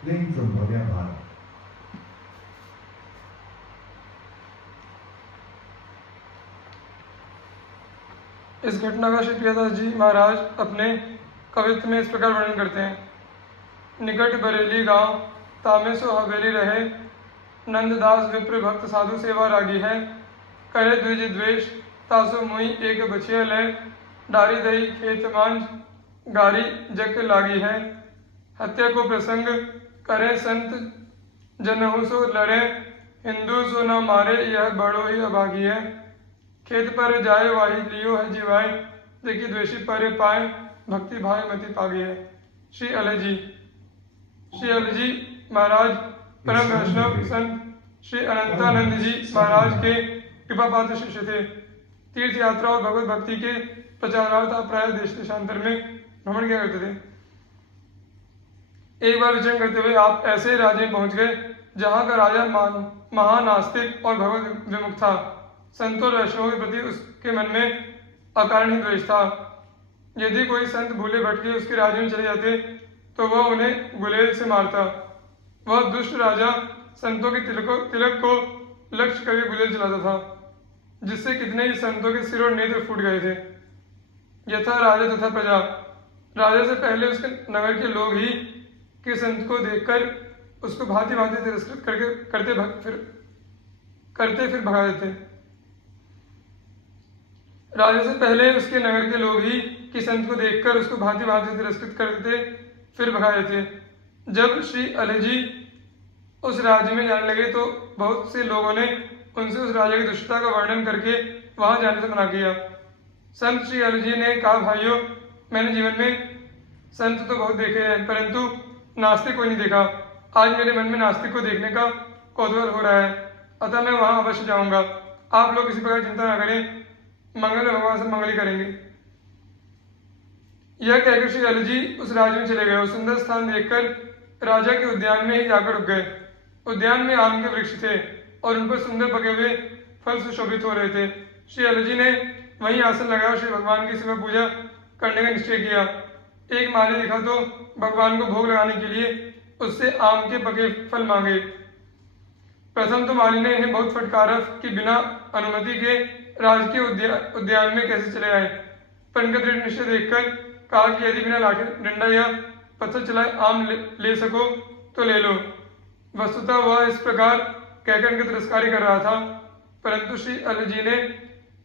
playing from Bhavya Bharat. इस घटना का श्री प्रियदास जी महाराज अपने कवित्व में इस प्रकार वर्णन करते हैं। निकट बरेली गांव तामे सो हवेली रहे, नंददास विप्र भक्त साधु सेवा रागी है। करे द्विज द्वेष तासो मुई एक बछिया लय, डारी दही खेत मांझ गारी जग लागी है। हत्या को प्रसंग करे संत जनहु सो लड़े, हिंदू सो न मारे यह बड़ो ही अभागी है। खेत पर जाए वाही लियो है जीवाए, देखी द्वेषी परे पाए, भक्ति भाई मति पागी है। श्री अलजी महाराज परम वैष्णव संत श्री अनंतानंद जी महाराज के कृपा पात्र शिष्य थे। तीर्थ यात्रा और भगवत भक्ति के प्रचारार्थ प्राय देश देशांतर में भ्रमण किया करते थे। एक बार विचरण करते हुए आप ऐसे राज्य में पहुंच गए जहां का राजा महानास्तिक और भगवत विमुख था। संतों और वैष्णवों के प्रति उसके मन में अकारण ही द्वेष था। यदि कोई संत भूले भटके उसके राज्य में चले जाते तो वह उन्हें गुलेल से मारता। वह दुष्ट राजा संतों के तिलक को लक्ष्य करके गुलेल चलाता था, जिससे कितने ही संतों के सिर और नेत्र फूट गए थे। यथा राजा तथा प्रजा। राजा से पहले उसके नगर के लोग ही कि संत को देखकर उसको भांति भांति तिरस्कृत करते फिर भगा देते। राजा से पहले उसके नगर के लोग ही कि संत को देखकर उसको भांति भांति तिरस्कृत करते फिर भगा देते। जब श्री अलजी उस राज्य में जाने लगे तो बहुत से लोगों ने उनसे उस राजा की दुष्टता का वर्णन करके वहां जाने से मना किया। संत श्री अलजी ने कहा, भाइयों, मैंने जीवन में संत तो बहुत देखे हैं, परंतु नास्तिक को नहीं देखा। आज मेरे मन में नास्तिक को देखने का कौतूहल हो रहा है, अतः मैं वहां अवश्य जाऊंगा। आप लोग किसी प्रकार चिंता न करें, मंगल में भगवान से मंगल ही करेंगे। यह कहकर श्री अलजी उस राज्य में चले गए और सुंदर स्थान देखकर राजा के उद्यान में ही जाकर रुक गए। उद्यान में आम के वृक्ष थे और उन पर सुंदर पके हुए फल सुशोभित हो रहे थे। श्री अलजी ने वहीं आसन लगाया और श्री भगवान की सेवा पूजा करने का निश्चय किया। एक माली दिखा तो भगवान को भोग लगाने के लिए उससे आम के पके फल मांगे। प्रथम तो माली ने इन्हें बहुत फटकारा कि बिना अनुमति के राज के उद्यान में कैसे चले आए, पर इनका दृढ़ निश्चय देखकर कहा कि यदि बिना लाठी डंडा या पत्थर चलाए आम ले सको तो ले लो। वस्तुतः वह इस प्रकार कहकर इनका तिरस्कार कर रहा था, परंतु श्री अलजी ने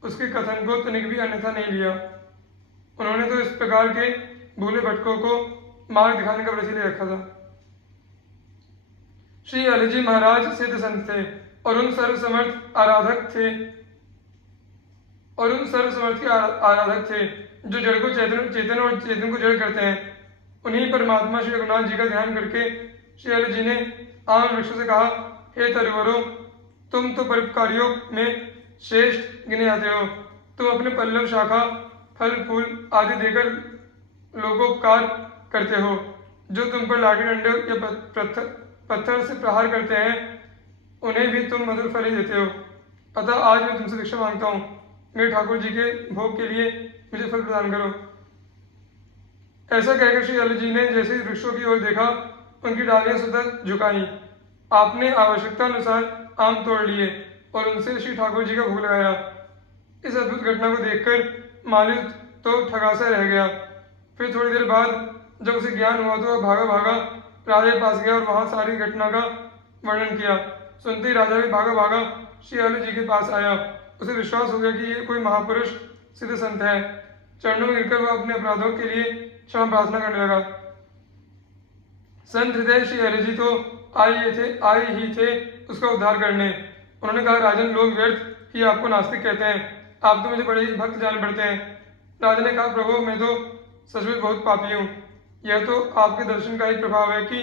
उसके कथन को तनिक भी अन्यथा नहीं लिया। उन्होंने तो इस प्रकार के भूले भटकों को मार्ग दिखाने का व्रत ले रखा था। श्री अलजी महाराज सिद्ध संत थे और उन सर्वसमर्थ आराधक थे जो जड़ को चेतन और चेतन को जड़ करते हैं। उन्हीं परमात्मा श्री रघुनाथ जी का ध्यान करके श्री अलजी ने आम वृक्षों से कहा, हे तरुवरों, तुम तो परोपकारियों में श्रेष्ठ गिने जाते हो। तुम अपने पल्लव शाखा फल फूल आदि देकर लोगोपकार करते हो। जो तुम पर लाठी डंडे या पत्थर से प्रहार करते हैं उन्हें भी तुम मधुर फल ही देते हो। अतः आज मैं तुमसे भिक्षा मांगता हूँ, मेरे ठाकुर जी के भोग के लिए मुझे फल प्रदान करो। ऐसा कहकर श्री अलजी ने जैसे ही वृक्षों की ओर देखा, उनकी डालियां स्वतः झुकाई। आपने आवश्यकता अनुसार आम तोड़ लिए और उनसे श्री ठाकुर जी का भोग लगाया। इस अद्भुत घटना को देखकर माली तो ठगासा रह गया। फिर थोड़ी देर बाद जब उसे ज्ञान हुआ तो वह भागा भागा राजा के पास गया और वहां सारी घटना का वर्णन किया। सुनते ही राजा भी भागा भागा श्री अलजी के पास आया। उसे विश्वास हो गया कि ये कोई महापुरुष सिद्ध संत है। चरणों में गिरकर वह अपने अपराधों के लिए क्षमा प्रार्थना करने लगा। संत हृदय श्री अलजी तो आए ही थे उसका उद्धार करने। उन्होंने कहा, राजन, लोग व्यर्थ ही आपको नास्तिक कहते हैं, आप तो मुझे बड़े ही भक्त जान पड़ते हैं। राजा ने कहा, प्रभु, मैं तो सचमुच बहुत पापी हूँ। यह तो आपके दर्शन का ही प्रभाव है कि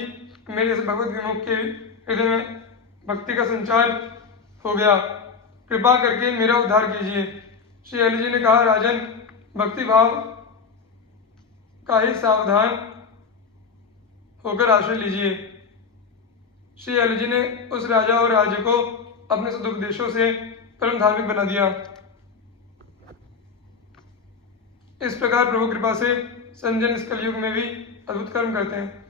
मेरे जैसे भगवत विमुख के हृदय में भक्ति का संचार हो गया। कृपा करके मेरा उद्धार कीजिए। श्री अलजी ने कहा, राजन, भक्ति भाव का ही सावधान होकर आश्रय लीजिए। श्री अलजी ने उस राजा और राज्य को अपने सदुपदेशों से परम धार्मिक बना दिया। इस प्रकार प्रभु कृपा से संजन इस कलयुग में भी अद्भुत कर्म करते हैं।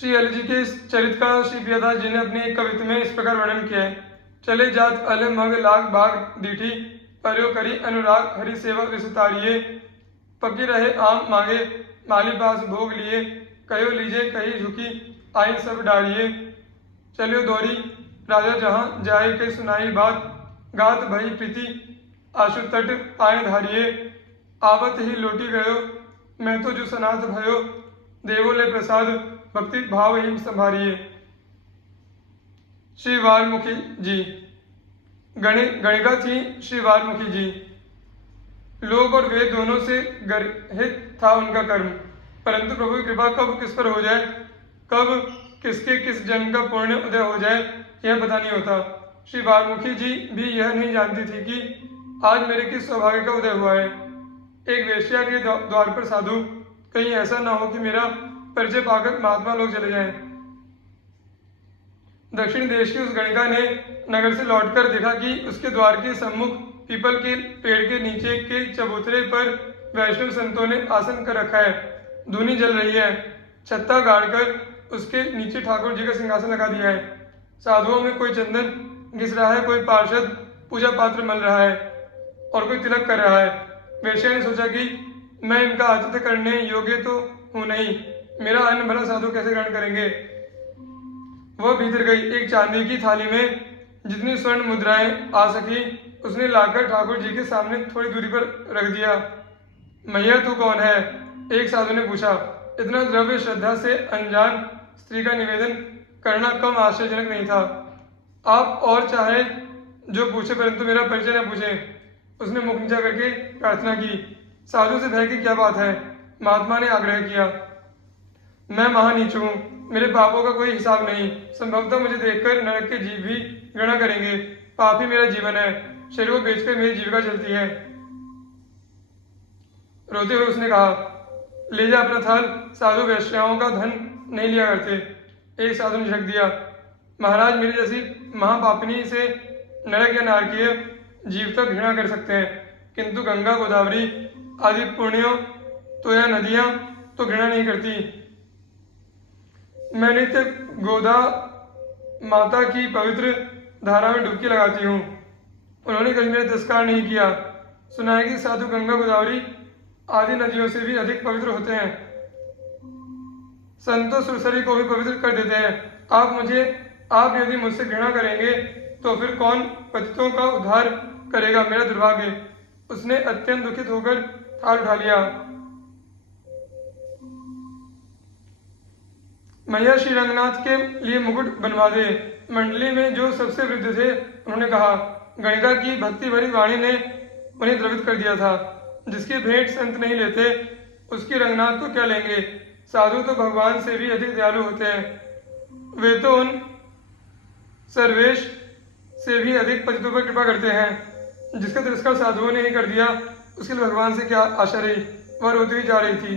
श्री हरि जी के इस चरित्र का श्री प्रियदास जी ने अपनी एक कविता में इस प्रकार वर्णन किया है। चले जात अल मग लाग बाग दीठी, पर्यो करी अनुराग हरि सेवा विसतारिये। पकी रहे आम मांगे माली पास भोग लिए, कहो लीजे कही झुकी आई सब डारिये। चलियो दौरी राजा जहाँ जाए के सुनाई बात, गात भई प्रीति आशु तट पाए धारिये। आवत ही लौटी गयो मैं तो जो सनाथ भयो, देवो ले प्रसाद भक्ति भाव ही संभारिये। श्री वाल्मीकि जी। गणिका थी श्री वाल्मीकि जी। लोक और वेद दोनों से गर्हित था उनका कर्म, परंतु प्रभु की कृपा कब किस पर हो जाए, कब किसके किस जन्म का पुण्य उदय हो जाए यह पता नहीं होता। श्री वाल्मीकि जी भी यह नहीं जानती थी कि आज मेरे किस सौभाग्य का उदय हुआ है। एक वेश्या के द्वार पर साधु, कहीं ऐसा ना हो कि मेरा परिचय पाकर महात्मा लोग चले जाएं। दक्षिण देश की उस गणिका ने नगर से लौटकर देखा कि उसके द्वार के सम्मुख पीपल के पेड़ के नीचे के चबूतरे पर वैष्णव संतों ने आसन कर रखा है। धूनी जल रही है। छत्ता गाड़कर उसके नीचे ठाकुर जी का सिंहासन लगा दिया है। साधुओं में कोई चंदन घिस रहा है, कोई पार्षद पूजा पात्र मल रहा है और कोई तिलक कर रहा है। वेश्या ने सोचा कि मैं इनका आतिथ्य करने योग्य तो हूं नहीं, मेरा अन्न भला साधु कैसे ग्रहण करेंगे। वह भीतर गई। एक चांदी की थाली में जितनी स्वर्ण मुद्राएं आ सकी उसने लाकर ठाकुर जी के सामने थोड़ी दूरी पर रख दिया। मैया तू कौन है? एक साधु ने पूछा। इतना द्रव्य श्रद्धा से अनजान स्त्री का निवेदन करना कम आश्चर्यजनक नहीं था। आप और चाहे जो पूछे परंतु मेरा परिचय न पूछे। उसने मुख नीचा करके प्रार्थना की। साधु से भय की क्या बात है? महात्मा ने आग्रह किया। मैं महानीच हूँ, मेरे पापों का कोई हिसाब नहीं। संभवतः मुझे देखकर नरक के जीव भी घृणा करेंगे। पाप ही मेरा जीवन है, शरीर को बेचकर मेरी जीविका चलती है। रोते हुए उसने कहा, ले जा अपना थाल, साधु वैश्याओं का धन नहीं लिया करते। एक साधु ने झक दिया, महाराज मेरी जैसी महापापिनी से नरक या नारकीय जीव तक घृणा कर सकते हैं, किंतु गंगा गोदावरी आदि पुण्यों तो या नदियां तो घृणा नहीं करती। मैं नित्य गोदा माता की पवित्र धारा में डुबकी लगाती हूँ। उन्होंने कभी मेरा तिरस्कार नहीं किया। सुना है कि साधु गंगा गोदावरी आदि नदियों से भी अधिक पवित्र होते हैं। संतों सुरसरी को भी पवित्र कर देते हैं। आप यदि मुझसे घृणा करेंगे तो फिर कौन पतितों का उद्धार करेगा? मेरा दुर्भाग्य। उसने अत्यंत दुखित होकर थाल उठा लिया। मैया श्री रंगनाथ के लिए मुकुट बनवा दे। मंडली में जो सबसे वृद्ध थे उन्होंने कहा। गणिका की भक्ति भरी वाणी ने उन्हें द्रवित कर दिया था। जिसकी भेंट संत नहीं लेते उसकी रंगनाथ तो क्या लेंगे। साधु तो भगवान से भी अधिक दयालु होते हैं। वे तो उन सर्वेश से भी अधिक पतितों पर कृपा करते हैं। जिसका तिरस्कार साधुओं ने ही कर दिया उसके लिए भगवान से क्या आशा रही। वह रोती हुई जा रही थी।